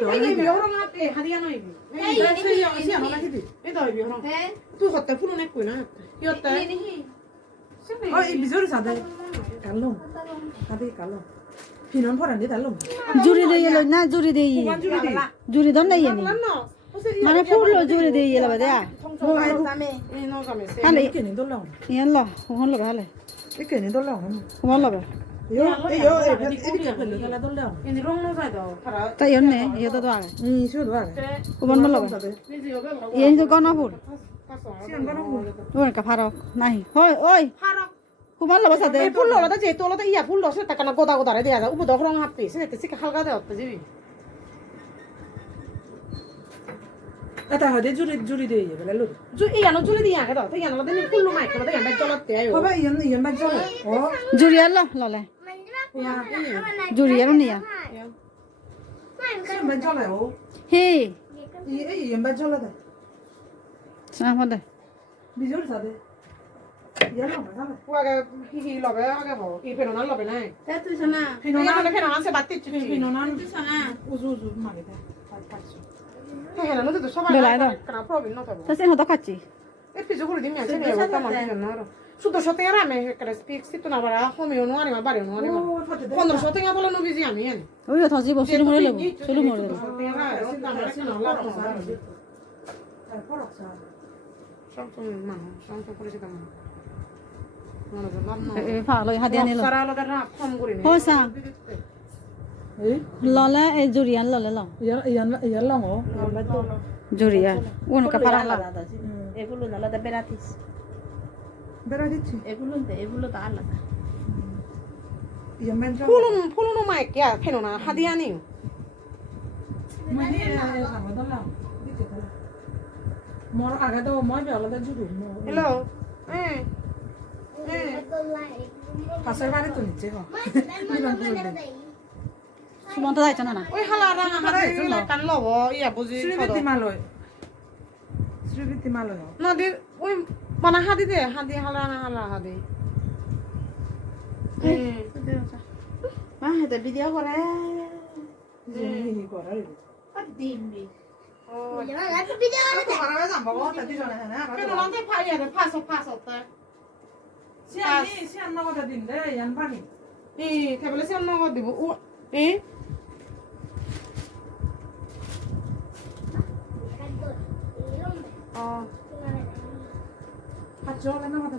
이 비어랑 앞에 하디야 이비. 이 시야 하나 히디. 이다 비어랑. 또 갔다 풀어 냈구나. 이었다. 이 미소리 사대. 갈롱. 하디 갈롱. 비는 포란데 달롱. জুড়ি দিয়ে এলো না জুড়ি দিয়ে জুড়ি দন নাই এনি মানে ফুল জুড়ি দিয়ে এলো বাদে হালে কেনি দলাও। ইয়ান ল হন ল হালে কেনি দলাও। হন ল yo kala dolaও. ini rong no sa do. তাই এনে ইয়ে তো আগে shu do ale. কোবন মল ইয়ে তো গনা ফুল sian gana full. ওর কা ফারক নাই হয় ওই Harak. কোবন ল বসাতে এই ফুল ললা যে তোলা ইয়া ফুল লসে টাকা না গোদা গোদা রে দেয়া যা উবো দখরং হাপি সে তে সিকা হালকা দেও তে জিবি এটা হদে জুরি দেই বলে লো জু ইয়া no জুরি দিয়া কে দাও তে ইয়া না দে ফুল মাই কে দে ইয়া জলতে আyo বাবা ইয়া মা জল ও জুড়ি আলো ললে ইয়া জুড়ি আর নিয়া ইয়া মা জল ও হে ইয়া মা জল দে সামদে বিজোর সাদে ইয়া না না ওয়াগে হি লবে আগে বো ই ফেনো না লবে নাই তে তুই শোনা ফেনো না সে বাতি চুচি ফেনো না তুই শোনা উজু মাগে দে পাঁচশো হ্যাঁ না তো সবাই কানা প্রবলেম না তো তা সে হতো খাচ্ছি e piso quello di me se ne va tamam no su do shote era me che speak sit na bara come no anima bare no anima quando shote nga bolo no bizi ami ene ওই তো জীব শুরু মরে লব শুরু মরে লব এ ফালো হাদিয়া নিলো হোসা ললে এ জুরিয়ান ললে ল ইয়ার লাম ও জুরিয়া উন কা পারা লা এগুলো না আলাদা বেরাতিস বেরা দিচ্ছি এগুলো তো আলাদা Yemen ফুলুন no mai kya pheno na hadia ni mani agada mor agada moi be alada juru hello pasar bari to niche ho Sumanta যাইছ না না ওই হালা রাঙা হারা ইলা কান লব ইয়া বুঝি শ্রীবৃত্তি মালয় নদীর ওই বানা হাদি দে হাদি হালা হালা হাদি মা হেতে ভিডিও করে ই করে দিমবি কেন লতে ফাইয়া দে ফাসো তে সিয়ান নগদ দিন দে ইয়ান বানি কেবলে সিয়ান নগদ দিব ও Faccio no vado.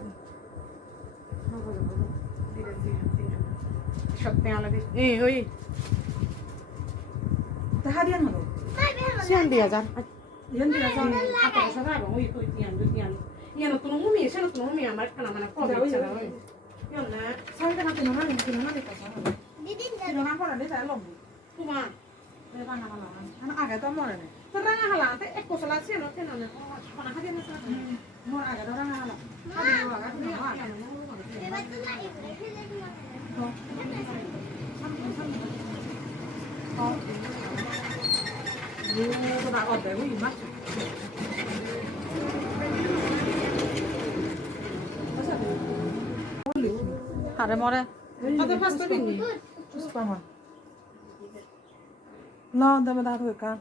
Shotte ala di. Oi. Ta hadian mo. Sian dia jar. Yan dia jar. Apa sa ba? Oi to tian. Yan to no mi, siya to no mi amar kana mana ko ba siya oi. Yan na. Sai ka natin naman, hindi ka sa. Didin na. Sino na pa na sa lom. Kuma. Ano na hala. Ano aga to mo na. Terang hala, te ekko sala siya no kenan na. Kana hadian na sa. Mo aga to rang hala. Hadian wa aga na. Ito na ako, pero yung match. হারে মরে Ate pasta bini. Just pama. No, dame da to ka.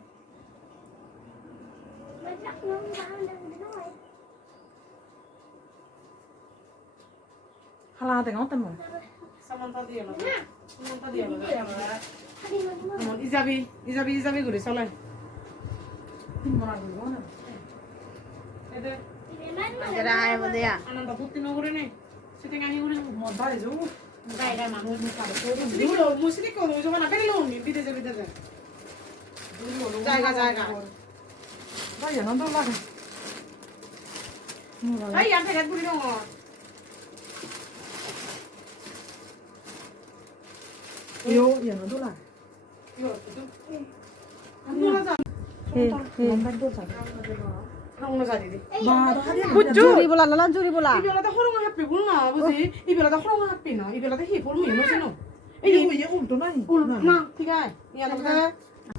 Hala de ngota mo. Samantha dia lo. Samantha dia lo. Amon Izabi gure salai. Mora gure na. Ede. যারা আয় বলে Ananda putti no gure ne. Sitting ani gure mo dai zo. Dai manu mo ka to. Dilo musiki ko no jo na kare lo ni bide. Jaiga. Dai na ndo la. Ai yan thek gure no. Yo, yan ndo la. Yo, to. Ando la ja. Lambat do sa. Hangno sa didi. Ba, জুরি বলা লালা জুরি বলা 이별하다 허롱을 하필 불나 아버지 이별하다 허롱을 하필 나 이별하다 히 볼미 이노시노 이거 얘 홈도 나니. 나 티가 야 나가